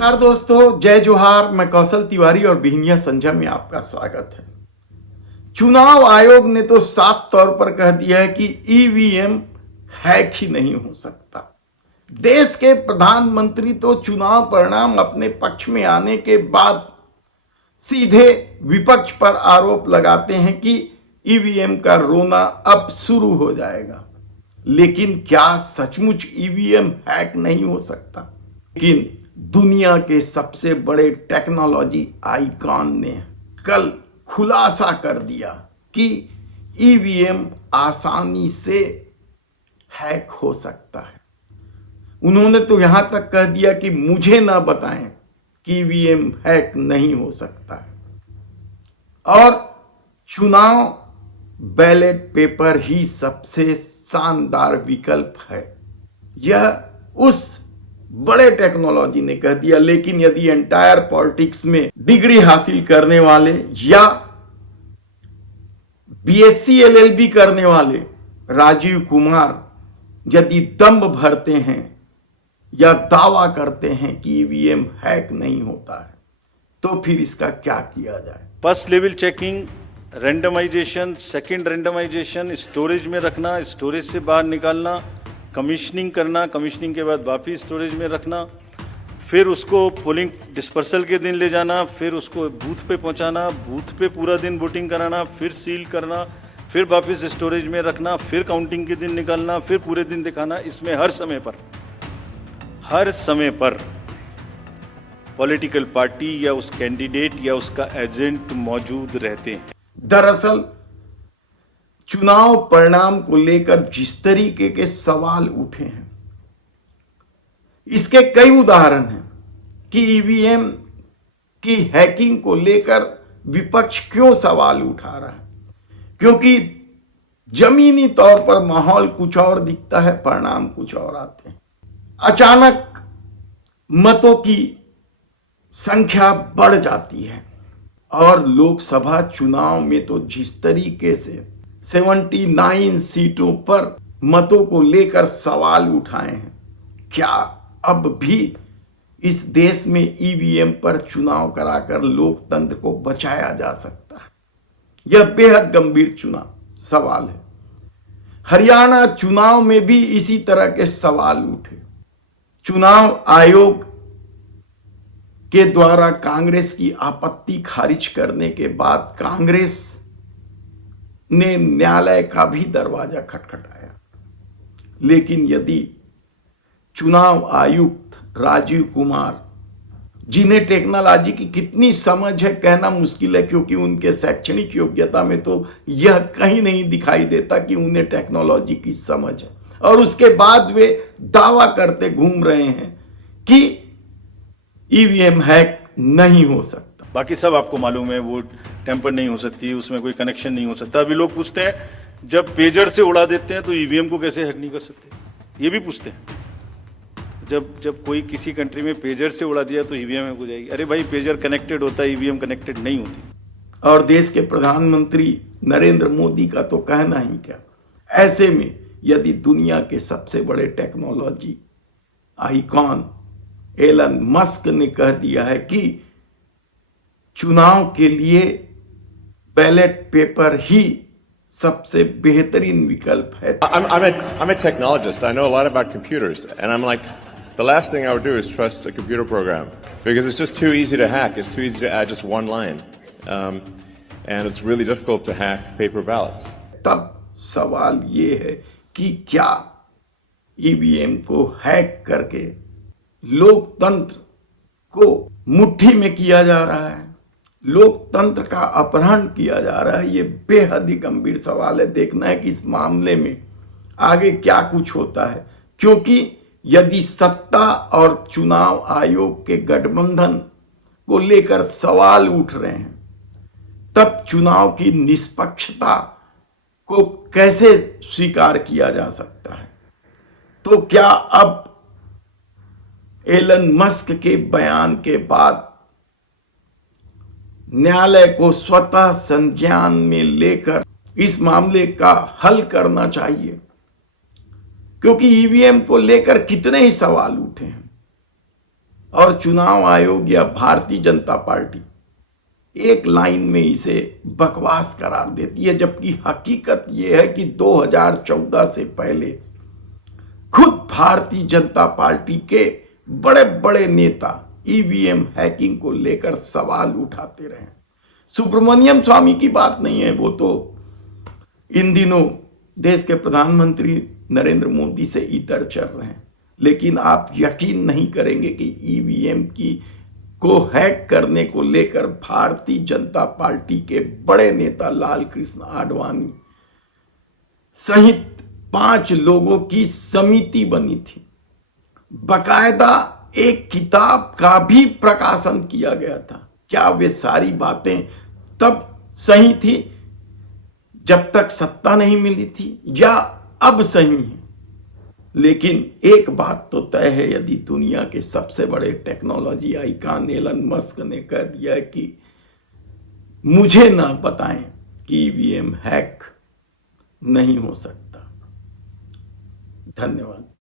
नमस्कार दोस्तों, जय जोहार। मैं कौशल तिवारी और बिहनिया संध्या में आपका स्वागत है। चुनाव आयोग ने तो साफ तौर पर कह दिया है कि ईवीएम हैक ही नहीं हो सकता। देश के प्रधानमंत्री तो चुनाव परिणाम अपने पक्ष में आने के बाद सीधे विपक्ष पर आरोप लगाते हैं कि ईवीएम का रोना अब शुरू हो जाएगा। लेकिन क्या सचमुच ईवीएम हैक नहीं हो सकता? लेकिन दुनिया के सबसे बड़े टेक्नोलॉजी आइकॉन ने कल खुलासा कर दिया कि ईवीएम आसानी से हैक हो सकता है। उन्होंने तो यहां तक कह दिया कि मुझे ना बताएं कि ईवीएम हैक नहीं हो सकता है। और चुनाव बैलेट पेपर ही सबसे शानदार विकल्प है, यह उस बड़े टेक्नोलॉजी ने कह दिया। लेकिन यदि एंटायर पॉलिटिक्स में डिग्री हासिल करने वाले या बीएससी एलएलबी करने वाले राजीव कुमार यदि दंभ भरते हैं या दावा करते हैं कि ईवीएम हैक नहीं होता है, तो फिर इसका क्या किया जाए? First level checking, randomization, second randomization, storage में रखना, स्टोरेज से बाहर निकालना, कमीशनिंग करना, कमीशनिंग के बाद वापिस स्टोरेज में रखना, फिर उसको पोलिंग डिस्पर्सल के दिन ले जाना, फिर उसको बूथ पे पहुंचाना, बूथ पे पूरा दिन वोटिंग कराना, फिर सील करना, फिर वापस स्टोरेज में रखना, फिर काउंटिंग के दिन निकालना, फिर पूरे दिन दिखाना। इसमें हर समय पर पॉलिटिकल पार्टी या उस कैंडिडेट या उसका एजेंट मौजूद रहते हैं। दरअसल चुनाव परिणाम को लेकर जिस तरीके के सवाल उठे हैं, इसके कई उदाहरण हैं कि ईवीएम की हैकिंग को लेकर विपक्ष क्यों सवाल उठा रहा है। क्योंकि जमीनी तौर पर माहौल कुछ और दिखता है, परिणाम कुछ और आते हैं। अचानक मतों की संख्या बढ़ जाती है और लोकसभा चुनाव में तो जिस तरीके से 79 सीटों पर मतों को लेकर सवाल उठाए हैं, क्या अब भी इस देश में ईवीएम पर चुनाव कराकर लोकतंत्र को बचाया जा सकता है? यह बेहद गंभीर सवाल है। हरियाणा चुनाव में भी इसी तरह के सवाल उठे। चुनाव आयोग के द्वारा कांग्रेस की आपत्ति खारिज करने के बाद कांग्रेस ने न्यायालय का भी दरवाजा खटखटाया। लेकिन यदि चुनाव आयुक्त राजीव कुमार, जिन्हें टेक्नोलॉजी की कितनी समझ है कहना मुश्किल है, क्योंकि उनके शैक्षणिक योग्यता में तो यह कहीं नहीं दिखाई देता कि उन्हें टेक्नोलॉजी की समझ है, और उसके बाद वे दावा करते घूम रहे हैं कि ईवीएम हैक नहीं हो सकता। बाकी सब आपको मालूम है, वो टेम्पर नहीं हो सकती, उसमें कोई कनेक्शन नहीं हो सकता। अभी लोग पूछते हैं जब पेजर से उड़ा देते हैं तो ईवीएम को कैसे हैक नहीं कर सकते, ये भी पूछते हैं। जब कोई किसी कंट्री में पेजर से उड़ा दिया तो ईवीएम हैक हो जाएगी। अरे भाई, पेजर कनेक्टेड होता है, ईवीएम कनेक्टेड नहीं होती। और देश के प्रधानमंत्री नरेंद्र मोदी का तो कहना ही क्या। ऐसे में यदि दुनिया के सबसे बड़े टेक्नोलॉजी आइकॉन एलन मस्क ने कह दिया है कि चुनाव के लिए बैलेट पेपर ही सबसे बेहतरीन विकल्प है। I'm a technologist. I know a lot about computers, and I'm like, the last thing I would do is trust a computer program because it's just too easy to hack. It's too easy to add just one line, and it's really difficult to hack paper ballots. तब सवाल ये है कि क्या EVM को hack करके लोकतंत्र को मुट्ठी में किया जा रहा है, लोकतंत्र का अपहरण किया जा रहा है? ये बेहद ही गंभीर सवाल है। देखना है कि इस मामले में आगे क्या कुछ होता है, क्योंकि यदि सत्ता और चुनाव आयोग के गठबंधन को लेकर सवाल उठ रहे हैं, तब चुनाव की निष्पक्षता को कैसे स्वीकार किया जा सकता है? तो क्या अब एलन मस्क के बयान के बाद न्यायालय को स्वतः संज्ञान में लेकर इस मामले का हल करना चाहिए? क्योंकि ईवीएम को लेकर कितने ही सवाल उठे हैं। और चुनाव आयोग या भारतीय जनता पार्टी एक लाइन में इसे बकवास करार देती है, जबकि हकीकत यह है कि 2014 से पहले खुद भारतीय जनता पार्टी के बड़े बड़े नेता ईवीएम हैकिंग को लेकर सवाल उठाते रहे। सुब्रमण्यम स्वामी की बात नहीं है, वो तो इन दिनों देश के प्रधानमंत्री नरेंद्र मोदी से इतर चल रहे हैं, लेकिन आप यकीन नहीं करेंगे कि ईवीएम को हैक करने को लेकर भारतीय जनता पार्टी के बड़े नेता लाल कृष्ण आडवाणी सहित 5 लोगों की समिति बनी थी। बकायदा एक किताब का भी प्रकाशन किया गया था। क्या वे सारी बातें तब सही थी जब तक सत्ता नहीं मिली थी, या अब सही है? लेकिन एक बात तो तय है, यदि दुनिया के सबसे बड़े टेक्नोलॉजी आइकॉन एलन मस्क ने कह दिया है कि मुझे ना बताएं कि ईवीएम हैक नहीं हो सकता। धन्यवाद।